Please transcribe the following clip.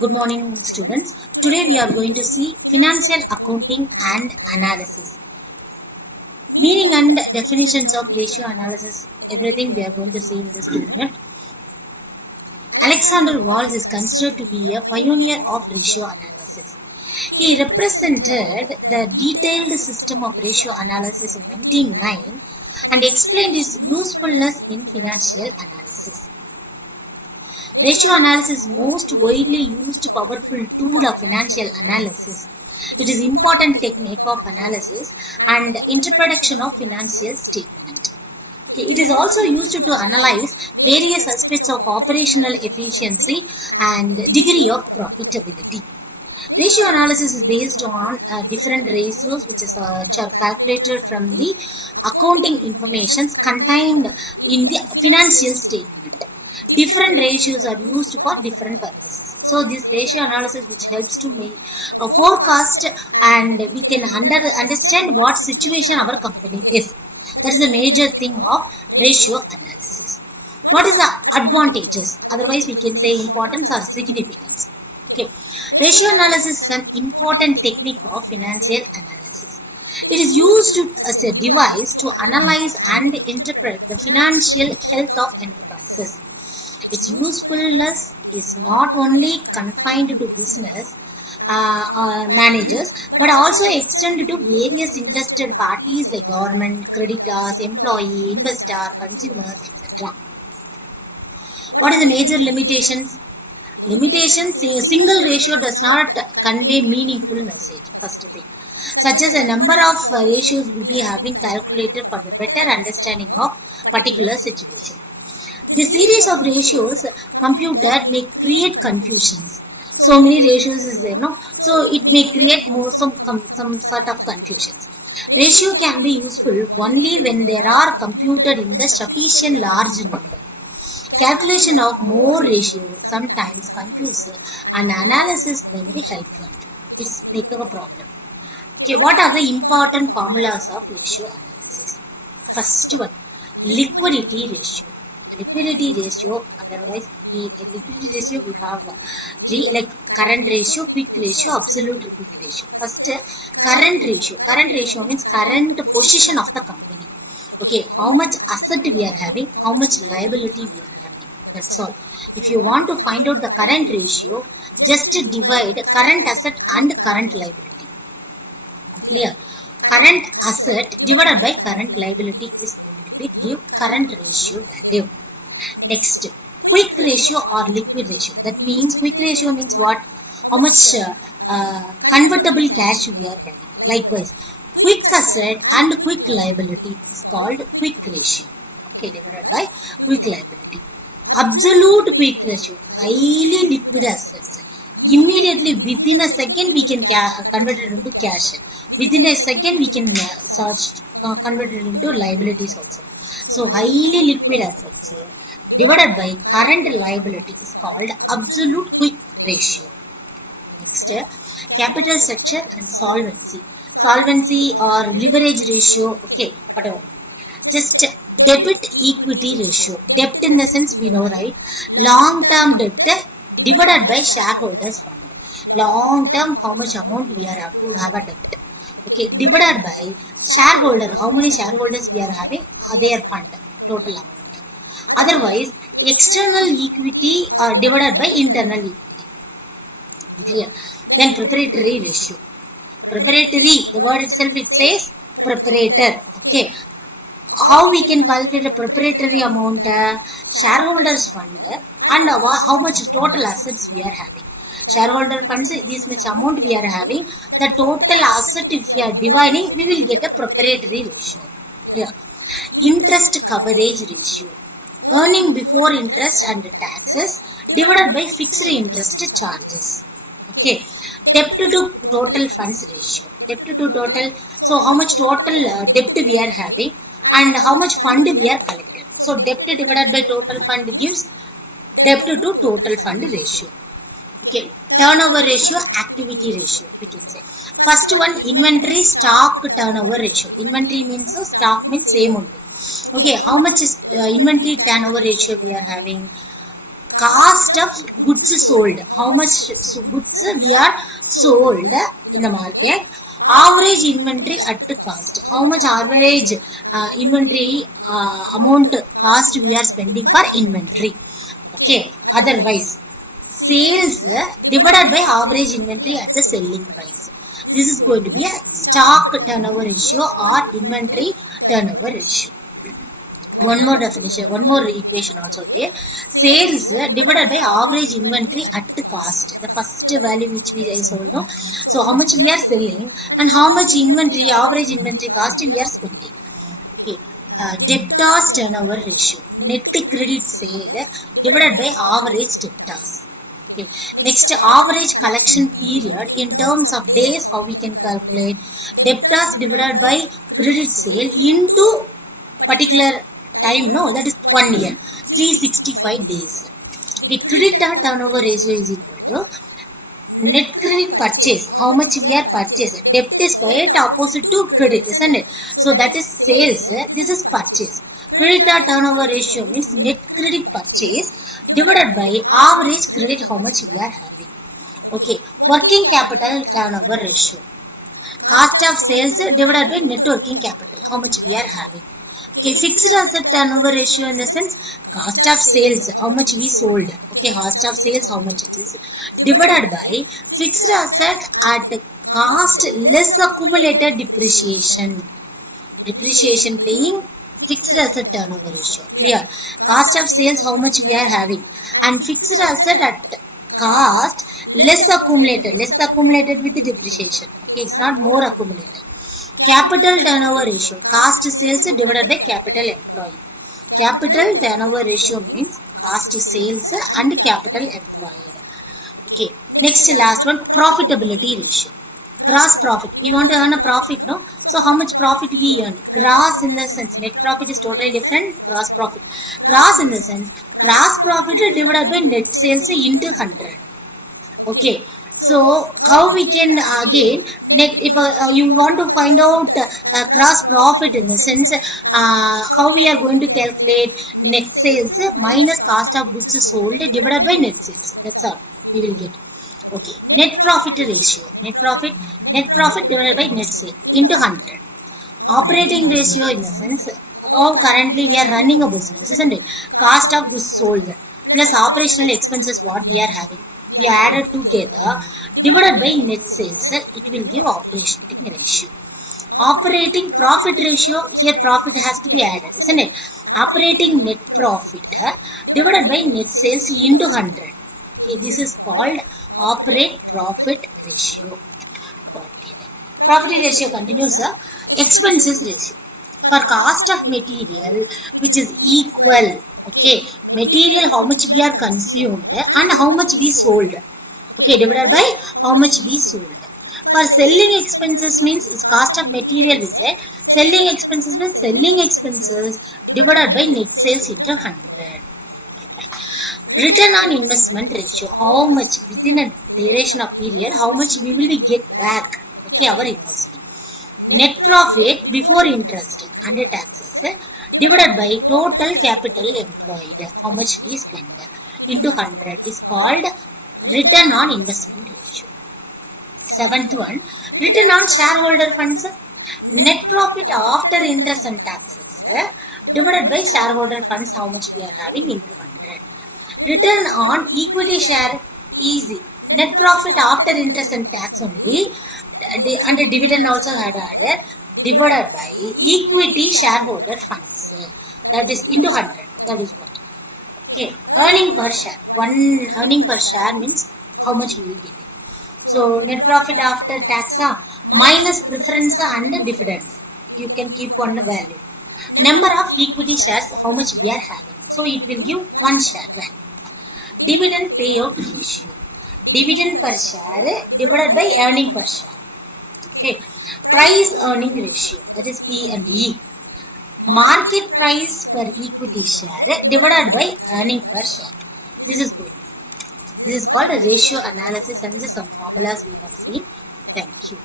Good morning, students. Today we are going to see financial accounting and analysis. Meaning and definitions of ratio analysis. Everything we are going to see in this unit. Alexander Walsh is considered to be a pioneer of ratio analysis. He represented the detailed system of ratio analysis in 1909 and explained its usefulness in financial analysis. Ratio analysis is most widely used powerful tool of financial analysis. It is important technique of analysis and interpretation of financial statement. It is also used to analyze various aspects of operational efficiency and degree of profitability. Ratio analysis is based on different ratios which are calculated from the accounting information contained in the financial statement. Different ratios are used for different purposes. So this ratio analysis which helps to make a forecast and we can understand what situation our company is. That is the major thing of ratio analysis. What is the advantages? Otherwise we can say importance or significance. Okay. Ratio analysis is an important technique of financial analysis. It is used as a device to analyze and interpret the financial health of enterprises. Its usefulness is not only confined to business managers, but also extended to various interested parties like government, creditors, employee, investor, consumers, etc. What are the major limitations? Limitations, a single ratio does not convey meaningful message, first thing. Such as a number of ratios will be having calculated for the better understanding of particular situation. The series of ratios computed may create confusions. So many ratios is there, no? So it may create some sort of confusions. Ratio can be useful only when there are computed in the sufficient large number. Calculation of more ratios sometimes confuse and analysis then be helpful. It's make a problem. Okay, what are the important formulas of ratio analysis? First one, liquidity ratio. Liquidity ratio, otherwise liquidity ratio we have three, like current ratio, quick ratio, absolute quick ratio. First, current ratio. Current ratio means current position of the company. Okay, how much asset we are having, how much liability we are having. That's all. If you want to find out the current ratio, just divide current asset and current liability. Clear? Current asset divided by current liability is going to be give current ratio value. Next, quick ratio or liquid ratio. That means quick ratio means what? How much convertible cash we are having. Likewise, quick asset and quick liability is called quick ratio. Okay, divided by quick liability. Absolute quick ratio, highly liquid assets. Immediately within a second we can convert it into cash. Within a second we can convert it into liabilities also. So highly liquid assets divided by current liability is called absolute quick ratio. Next, capital structure and solvency. Solvency or leverage ratio, okay, whatever. Just debit equity ratio. Debt in the sense we know, right? Long term debt divided by shareholders fund. Long term, how much amount we are have to have a debt. Okay, divided by shareholder, how many shareholders we are having, their fund, total amount. Otherwise, external equity are divided by internal equity. Clear? Then preparatory ratio. Preparatory, the word itself it says preparator. Okay. How we can calculate a preparatory amount, shareholders fund, and how much total assets we are having. Shareholder funds, this much amount we are having. The total asset, if we are dividing, we will get a preparatory ratio. Yeah. Interest coverage ratio. Earning before interest and taxes divided by fixed interest charges. Okay. Debt to total funds ratio. Debt to total. So how much total debt we are having and how much fund we are collecting. So debt divided by total fund gives debt to total fund ratio. Okay. Turnover ratio, activity ratio, we can say. First one, inventory stock turnover ratio. Inventory means stock means same only. Okay, how much is inventory turnover ratio we are having? cost of goods sold. How much goods we are sold in the market. Average inventory at cost. How much average inventory amount cost we are spending for inventory. Okay. Otherwise, sales divided by average inventory at the selling price. This is going to be a stock turnover ratio or inventory turnover ratio. One more definition, one more equation also there. Sales divided by average inventory at cost. The first value which we sold, no? So how much we are selling and how much inventory, average inventory cost we are spending. Okay. Debtors turnover ratio. Net credit sale divided by average debtors. Okay. Next, average collection period in terms of days, how we can calculate. Debtors divided by credit sale into particular time, no, that is 1 year, 365 days. The credit turnover ratio is equal to net credit purchase, how much we are purchased. Debt is quite opposite to credit, isn't it? So that is sales, this is purchase. Credit turnover ratio means net credit purchase divided by average credit, how much we are having. Okay, working capital turnover ratio. Cost of sales divided by net working capital, how much we are having. Okay, fixed asset turnover ratio in the sense cost of sales, how much we sold. Okay, cost of sales, how much it is, divided by fixed asset at cost less accumulated depreciation. Depreciation playing fixed asset turnover ratio. Clear? Cost of sales, how much we are having, and fixed asset at cost less accumulated with the depreciation. Okay, it's not more accumulated. Capital turnover ratio, cost sales divided by capital employed. Capital turnover ratio means cost sales and capital employed. Okay, next last one, profitability ratio. Gross profit, we want to earn a profit, no? So how much profit we earn? Gross in the sense, net profit is totally different, gross profit. Gross in the sense, gross profit divided by net sales into 100. Okay, so how we can again net, if you want to find out gross profit in the sense, how we are going to calculate net sales minus cost of goods sold divided by net sales. That's all we will get. Okay, net profit ratio, net profit divided by net sales into 100. Operating ratio in the sense, how currently we are running a business, isn't it? Cost of goods sold plus operational expenses what we are having, we added together divided by net sales, it will give operating ratio. Operating profit ratio, here profit has to be added, isn't it? Operating net profit divided by net sales into 100. Okay, this is called operate profit ratio. Okay, then. Profit ratio continues. Expenses ratio. For cost of material which is equal, okay, material how much we are consumed and how much we sold, okay, divided by how much we sold. For selling expenses means is cost of material we say, selling expenses means selling expenses divided by net sales into 100. Return on investment ratio, how much within a duration of period, how much we will get back, okay, our investment. Net profit before interest and taxes divided by total capital employed, how much we spend into 100 is called return on investment ratio. Seventh one, return on shareholder funds. Net profit after interest and taxes divided by shareholder funds, how much we are having into 100. Return on equity share, easy. Net profit after interest and tax only, and the dividend also had added, divided by equity shareholder funds, that is into 100. That is what. Okay, earning per share. One earning per share means how much we will get it. So net profit after tax minus preference and dividends. You can keep on the value. Number of equity shares, how much we are having. So it will give one share value. Dividend payout ratio. Dividend per share divided by earning per share. Okay. Price earning ratio, that is P and E. Market price per equity share divided by earning per share. This is good. This is called a ratio analysis and some formulas we have seen. Thank you.